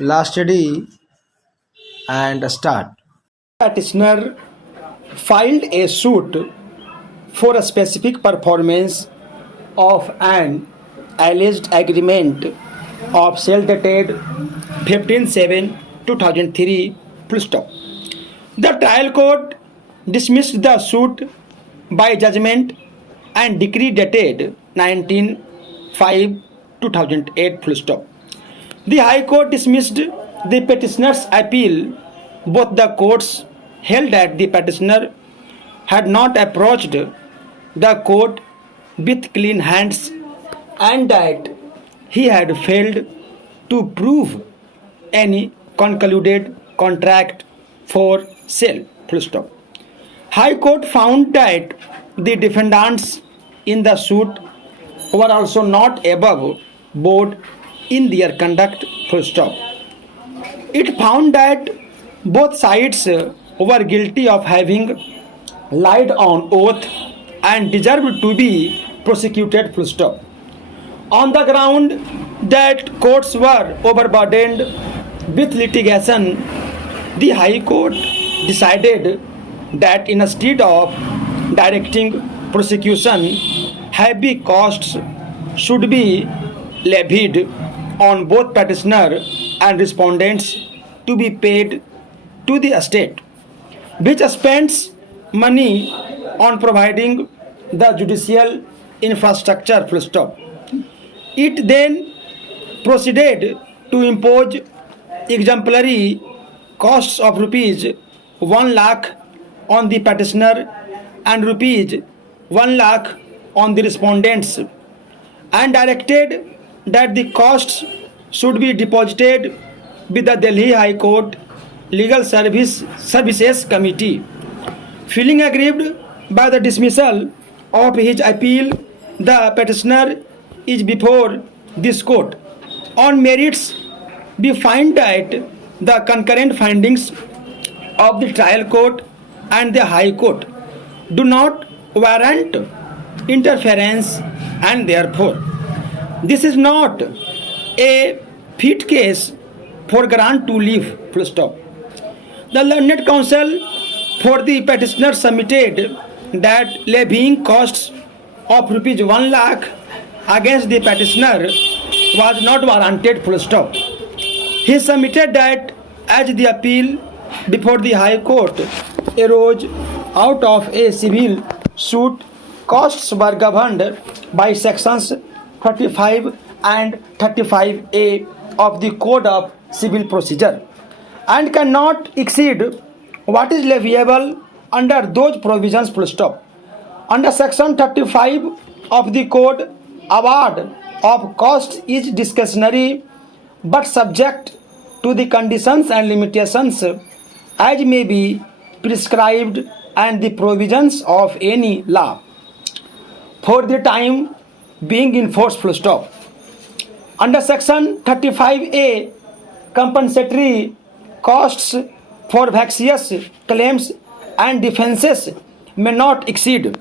last study and start. Petitioner filed a suit for a specific performance of an alleged agreement of sale dated 15/7/2003 full stop. The trial court dismissed the suit by judgment and decree dated 19/5/2008 full stop. The High Court dismissed the petitioner's appeal. Both the courts held that the petitioner had not approached the court with clean hands and that he had failed to prove any concluded contract for sale. Full stop. High Court found that the defendants in the suit were also not above board in their conduct. Full stop. It found that both sides were guilty of having lied on oath and deserved to be prosecuted. Full stop. On the ground that courts were overburdened with litigation, the High Court decided that instead of directing prosecution, heavy costs should be levied on both petitioner and respondents to be paid to the estate, which spends money on providing the judicial infrastructure. Full stop. It then proceeded to impose exemplary costs of rupees 1 lakh on the petitioner and rupees 1 lakh on the respondents, and directed that the costs should be deposited with the Delhi High Court Legal Services Committee. Feeling aggrieved by the dismissal of his appeal, the petitioner is before this court. On merits, we find that the concurrent findings of the trial court and the High Court do not warrant interference, and therefore this is not a fit case for grant to leave. Full stop. The learned counsel for the petitioner submitted that levying costs of rupees 1 lakh against the petitioner was not warranted. Full stop. He submitted that as the appeal before the High Court arose out of a civil suit, costs were governed by sections 35 and 35A of the Code of Civil Procedure and cannot exceed what is leviable under those provisions. Full stop. Under section 35 of the code, award of cost is discretionary but subject to the conditions and limitations as may be prescribed and the provisions of any law for the time being in force. Full stop. Under section 35A, compensatory costs for vexatious claims and defenses may not exceed